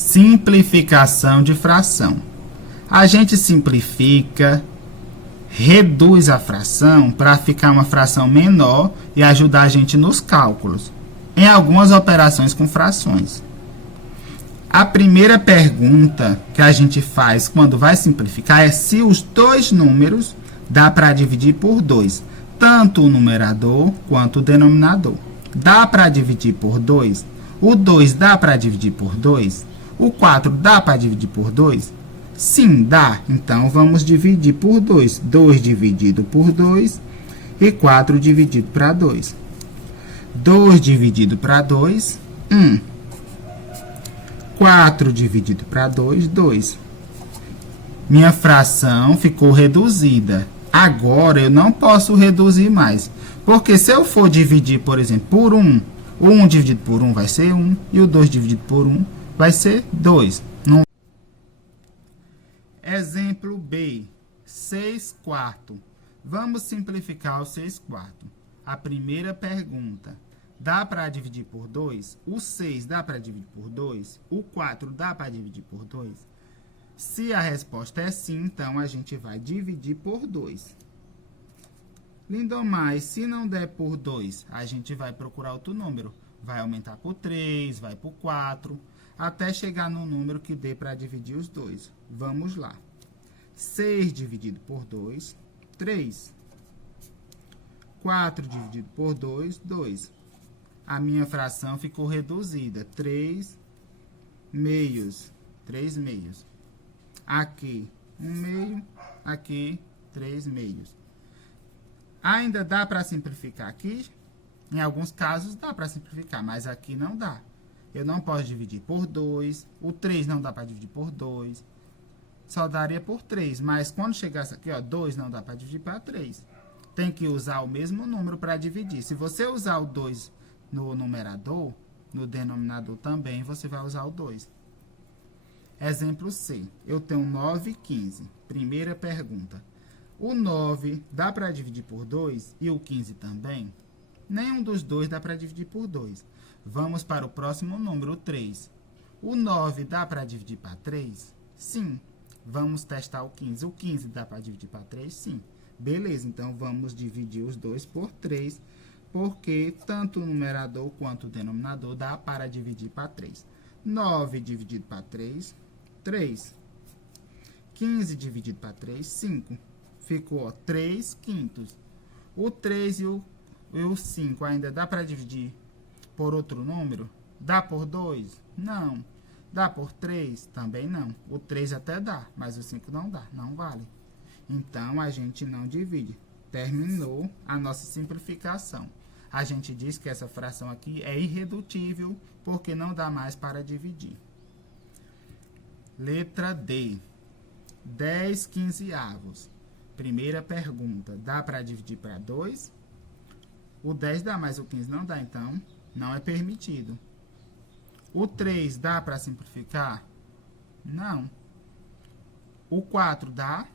Simplificação de fração. A gente simplifica, reduz a fração para ficar uma fração menor e ajudar a gente nos cálculos, em algumas operações com frações. A primeira pergunta que a gente faz quando vai simplificar é se os dois números dá para dividir por 2, tanto o numerador quanto o denominador. Dá para dividir por 2? O 2 dá para dividir por 2? O 4 dá para dividir por 2? Sim, dá. Então, vamos dividir por 2. 2 dividido por 2 e 4 dividido para 2. 2 dividido para 2, 1. 4 dividido para 2, 2. Minha fração ficou reduzida. Agora, eu não posso reduzir mais. Porque se eu for dividir, por exemplo, por 1, o 1 dividido por 1 vai ser 1, e o 2 dividido por 1 vai ser 2. Não... Exemplo B, 6 quartos. Vamos simplificar o 6 quartos. A primeira pergunta, dá para dividir por 2? O 6 dá para dividir por 2? O 4 dá para dividir por 2? Se a resposta é sim, então a gente vai dividir por 2. Lindomar, se não der por 2, a gente vai procurar outro número. Vai aumentar por 3, vai por 4, até chegar no número que dê para dividir os dois. Vamos lá. 6 dividido por 2, 3. 4 dividido por 2, 2. A minha fração ficou reduzida. 3 meios. 3 meios. Aqui, 1 meio. Aqui, 3 meios. Ainda dá para simplificar aqui? Em alguns casos dá para simplificar, mas aqui não dá. Eu não posso dividir por 2. O 3 não dá para dividir por 2. Só daria por 3. Mas quando chegasse aqui, ó, 2 não dá para dividir para 3. Tem que usar o mesmo número para dividir. Se você usar o 2 no numerador, no denominador também, você vai usar o 2. Exemplo C. Eu tenho 9 e 15. Primeira pergunta. O 9 dá para dividir por 2 e o 15 também? Nenhum dos dois dá para dividir por 2. Vamos para o próximo número, o 3. O 9 dá para dividir para 3? Sim. Vamos testar o 15. O 15 dá para dividir para 3? Sim. Beleza, então vamos dividir os dois por 3, porque tanto o numerador quanto o denominador dá para dividir para 3. 9 dividido para 3, 3. 15 dividido para 3, 5. Ficou, ó, 3 quintos. O 3 e o 5 ainda dá para dividir por outro número? Dá por 2? Não. Dá por 3? Também não. O 3 até dá, mas o 5 não dá, não vale. Então, a gente não divide. Terminou a nossa simplificação. A gente diz que essa fração aqui é irredutível, porque não dá mais para dividir. Letra D. 10 quinzeavos. Primeira pergunta, dá para dividir para 2? O 10 dá, mas o 15 não dá, então não é permitido. O 3 dá para simplificar? Não. O 4 dá?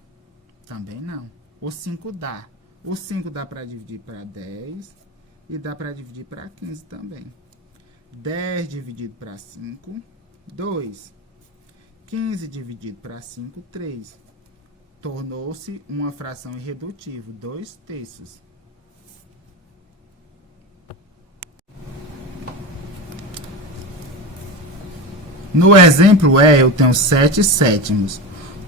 Também não. O 5 dá. O 5 dá para dividir para 10 e dá para dividir para 15 também. 10 dividido para 5, 2. 15 dividido para 5, 3. Tornou-se uma fração irredutível, 2 terços. No exemplo E, eu tenho 7 sétimos.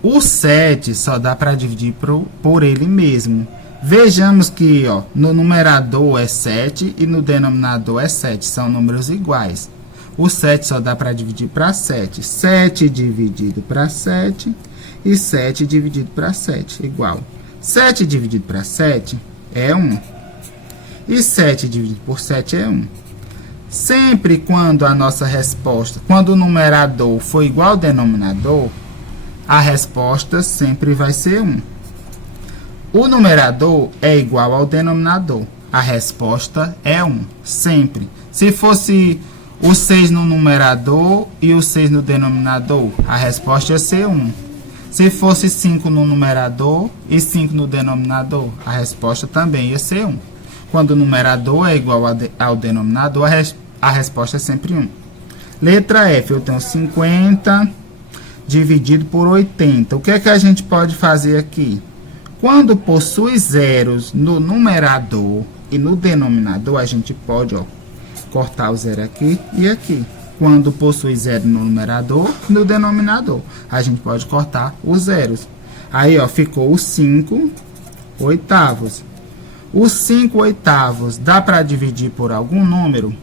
O 7 só dá para dividir por ele mesmo. Vejamos que, ó, no numerador é 7 e no denominador é 7. São números iguais. O 7 só dá para dividir para 7. 7 dividido para 7 e 7 dividido para 7, igual. 7 dividido para 7 é 1. E 7 dividido por 7 é 1. Sempre quando a nossa resposta, quando o numerador for igual ao denominador, a resposta sempre vai ser 1. O numerador é igual ao denominador. A resposta é 1, sempre. Se fosse o 6 no numerador e o 6 no denominador, a resposta ia ser 1. Se fosse 5 no numerador e 5 no denominador, a resposta também ia ser 1. Quando o numerador é igual ao denominador, a resposta é sempre 1. Letra F, eu tenho 50 dividido por 80. O que é que a gente pode fazer aqui? Quando possui zeros no numerador e no denominador, a gente pode, ó, cortar o zero aqui e aqui. Quando possui zero no numerador e no denominador, a gente pode cortar os zeros. Aí, ó, ficou os 5 oitavos. Os 5 oitavos, dá para dividir por algum número?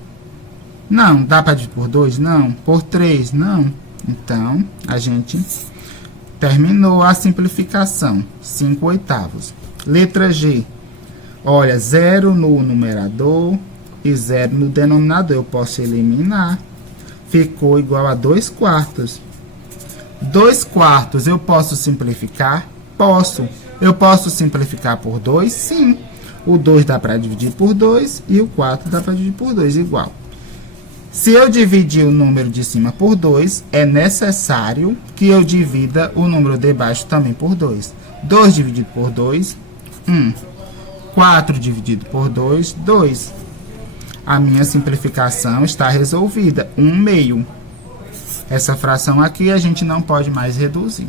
Não. Dá para dividir por 2? Não. Por 3? Não. Então, a gente terminou a simplificação. 5 oitavos. Letra G. Olha, 0 no numerador e 0 no denominador. Eu posso eliminar. Ficou igual a 2 quartos. 2 quartos eu posso simplificar? Posso. Eu posso simplificar por 2? Sim. O 2 dá para dividir por 2 e o 4 dá para dividir por 2, igual. Se eu dividir o número de cima por 2, é necessário que eu divida o número de baixo também por 2. 2 dividido por 2, 1. 4 dividido por 2, 2. A minha simplificação está resolvida, 1/2. Essa fração aqui a gente não pode mais reduzir.